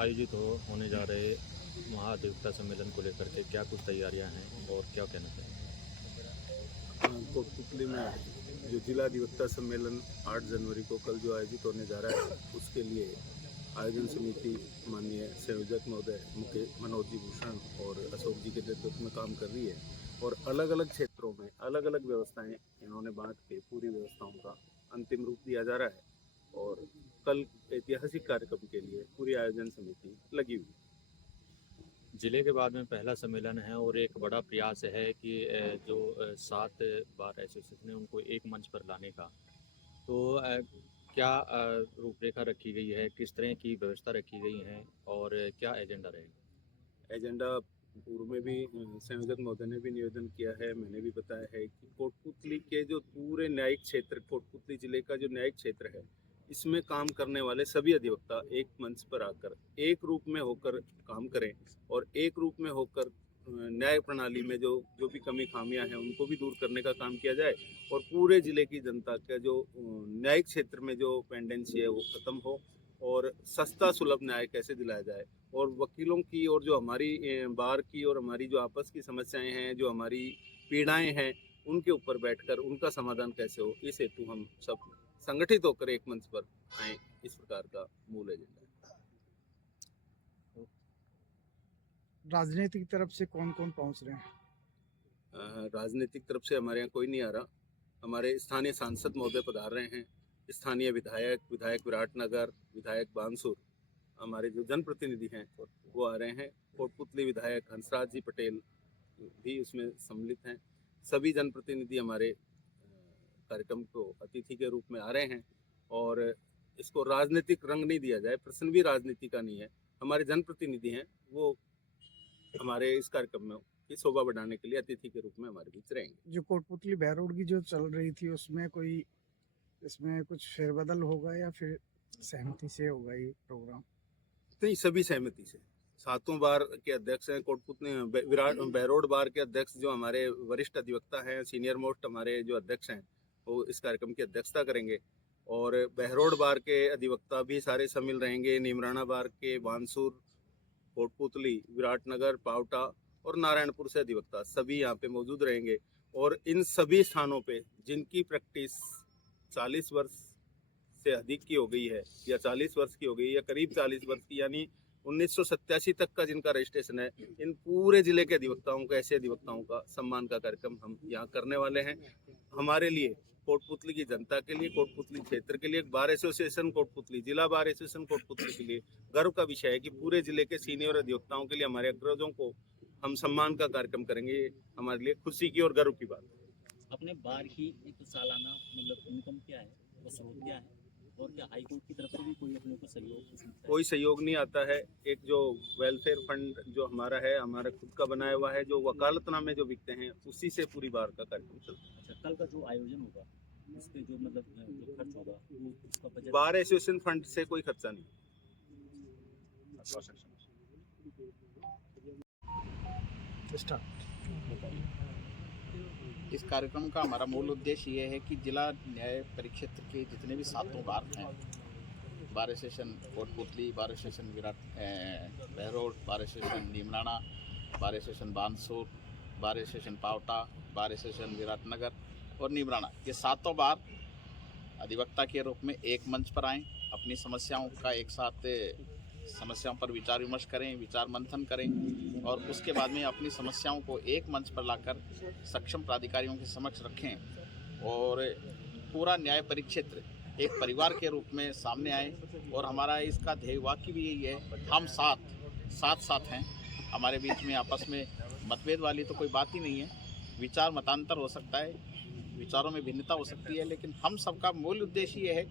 आयोजित होने जा रहे महाधिवक्ता सम्मेलन को लेकर के क्या कुछ तैयारियां हैं और क्या कहना चाहिए? कोटपुतली में जो जिला अधिवक्ता सम्मेलन 8 जनवरी को कल जो आयोजित होने जा रहा है, उसके लिए आयोजन समिति माननीय संयोजक महोदय मुकेश मनोज जी भूषण और अशोक जी के नेतृत्व में काम कर रही है और अलग अलग क्षेत्रों में अलग अलग व्यवस्थाएं इन्होंने बांट के पूरी व्यवस्थाओं का अंतिम रूप दिया जा रहा है। और कल ऐतिहासिक कार्यक्रम के लिए पूरी आयोजन समिति लगी हुई है। जिले के बाद में पहला सम्मेलन है और एक बड़ा प्रयास है कि जो 7 बार एसोसिएशन है उनको एक मंच पर लाने का, तो क्या रूपरेखा रखी गई है, किस तरह की व्यवस्था रखी गई है और क्या एजेंडा रहेगा? एजेंडा पूर्व में भी संयोजक महोदय ने भी निवेदन किया है, मैंने भी बताया है कि कोटपुतली के जो पूरे न्यायिक क्षेत्र, कोटपुतली जिले का जो न्यायिक क्षेत्र है, इसमें काम करने वाले सभी अधिवक्ता एक मंच पर आकर एक रूप में होकर काम करें और एक रूप में होकर न्याय प्रणाली में जो भी कमी खामियां हैं उनको भी दूर करने का काम किया जाए और पूरे जिले की जनता का जो न्यायिक क्षेत्र में जो पेंडेंसी है वो खत्म हो और सस्ता सुलभ न्याय कैसे दिलाया जाए और वकीलों की और जो हमारी बार की और हमारी जो आपस की समस्याएं हैं, जो हमारी पीड़ाएं हैं, उनके ऊपर बैठकर उनका समाधान कैसे हो, इस हेतु हम सब संगठित होकर एक मंच पर आए। इस प्रकार का मूल एजेंडा है। राजनीतिक तरफ से कौन कौन पहुंच रहे हैं? राजनीतिक तरफ से हमारे यहाँ कोई नहीं आ रहा। हमारे स्थानीय सांसद महोदय पधार रहे हैं, स्थानीय विधायक विराटनगर, विधायक बानसूर, हमारे जो जनप्रतिनिधि हैं वो आ रहे हैं। कोटपुतली विधायक हंसराज जी पटेल भी उसमें सम्मिलित हैं। सभी जनप्रतिनिधि हमारे कार्यक्रम को अतिथि के रूप में आ रहे हैं और इसको राजनीतिक रंग नहीं दिया जाए, प्रश्न भी राजनीति का नहीं है। हमारे जनप्रतिनिधि हैं वो हमारे इस कार्यक्रम में की शोभा बढ़ाने के लिए अतिथि के रूप में हमारे बीच रहेंगे। जो कोटपुतली बहरोड की जो चल रही थी उसमें कोई इसमें कुछ फेरबदल होगा या फिर सहमति से होगा ये प्रोग्राम? नहीं, सभी सहमति से। 7 बार के अध्यक्ष हैं कोटपुतली बहरोड बार के अध्यक्ष जो हमारे वरिष्ठ अधिवक्ता हैं, सीनियर मोस्ट हमारे जो अध्यक्ष हैं वो इस कार्यक्रम की अध्यक्षता करेंगे और बहरोड बार के अधिवक्ता भी सारे शामिल रहेंगे। नीमराणा बार के बानसूर, कोटपुतली, विराटनगर, पावटा और नारायणपुर से अधिवक्ता सभी यहाँ पे मौजूद रहेंगे और इन सभी स्थानों पे जिनकी प्रैक्टिस 40 वर्ष से अधिक की हो गई है या 40 वर्ष की हो गई या करीब 40 वर्ष की, यानी 1987 तक का जिनका रजिस्ट्रेशन है, इन पूरे जिले के अधिवक्ताओं का, ऐसे अधिवक्ताओं का सम्मान का कार्यक्रम हम यहाँ करने वाले हैं। हमारे लिए, कोटपुतली की जनता के लिए, कोटपुतली क्षेत्र के लिए, बार एसोसिएशन कोटपुतली, जिला बार एसोसिएशन कोटपुतली के लिए गर्व का विषय है कि पूरे जिले के सीनियर अधिवक्ताओं के लिए हमारे अग्रजों को हम सम्मान का कार्यक्रम करेंगे। ये हमारे लिए खुशी की और गर्व की बात है। अपने बार की एक सालाना मतलब इनकम क्या है, वो स्रोत क्या है और क्या हाई कोर्ट की तरफ से भी कोई अपने को सहयोग? कोई सहयोग नहीं आता है। एक जो वेलफेयर फंड जो हमारा है, हमारा खुद का बनाया हुआ है, जो वकालतनामे जो बिकते हैं उसी से पूरी बार का कार्यक्रम चलता है। अच्छा, कल का जो आयोजन होगा इसके जो मतलब जो खर्च होगा वो उसका बजट? बार एसोसिएशन फंड से कोई खर्चा नहीं। इस कार्यक्रम का हमारा मूल उद्देश्य ये है कि जिला न्याय परिक्षेत्र के जितने भी 7 बार हैं, bar association Kotputli, bar association Behror, bar association Neemrana, bar association Bansur, bar association Pawta, bar association Viratnagar और नीमराणा, ये 7 बार अधिवक्ता के रूप में एक मंच पर आएँ, अपनी समस्याओं का एक साथ समस्याओं पर विचार विमर्श करें, विचार मंथन करें और उसके बाद में अपनी समस्याओं को एक मंच पर लाकर सक्षम प्राधिकारियों के समक्ष रखें और पूरा न्याय परिक्षेत्र एक परिवार के रूप में सामने आए। और हमारा इसका ध्येय वाक्य भी यही है, हम साथ हैं। हमारे बीच में आपस में मतभेद वाली तो कोई बात ही नहीं है। विचार मतांतर हो सकता है, विचारों में भिन्नता हो सकती है, लेकिन हम सबका मूल उद्देश्य ये है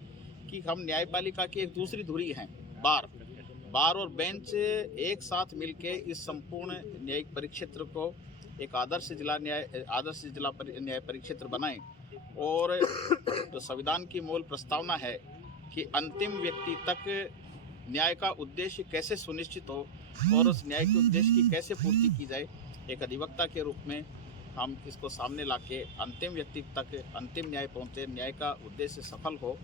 कि हम न्यायपालिका की एक दूसरी धुरी हैं। बार और बेंच एक साथ मिलके इस संपूर्ण न्यायिक परिक्षेत्र को एक आदर्श जिला न्याय परिक्षेत्र बनाएं और जो संविधान की मूल प्रस्तावना है कि अंतिम व्यक्ति तक न्याय का उद्देश्य कैसे सुनिश्चित हो और उस न्याय के उद्देश्य की कैसे पूर्ति की जाए, एक अधिवक्ता के रूप में हम इसको सामने लाके अंतिम व्यक्ति तक अंतिम न्याय पहुँचे, न्याय का उद्देश्य सफल हो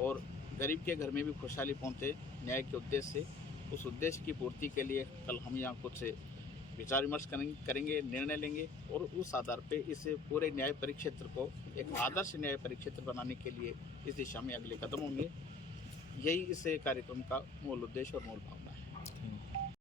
और गरीब के घर में भी खुशहाली पहुँचे न्याय के उद्देश्य से, उस उद्देश्य की पूर्ति के लिए कल हम यहाँ कुछ विचार विमर्श करेंगे, निर्णय लेंगे और उस आधार पे इस पूरे न्याय परिक्षेत्र को एक आदर्श न्याय परिक्षेत्र बनाने के लिए इस दिशा में अगले कदम होंगे। यही इस कार्यक्रम का मूल उद्देश्य और मूल भावना है।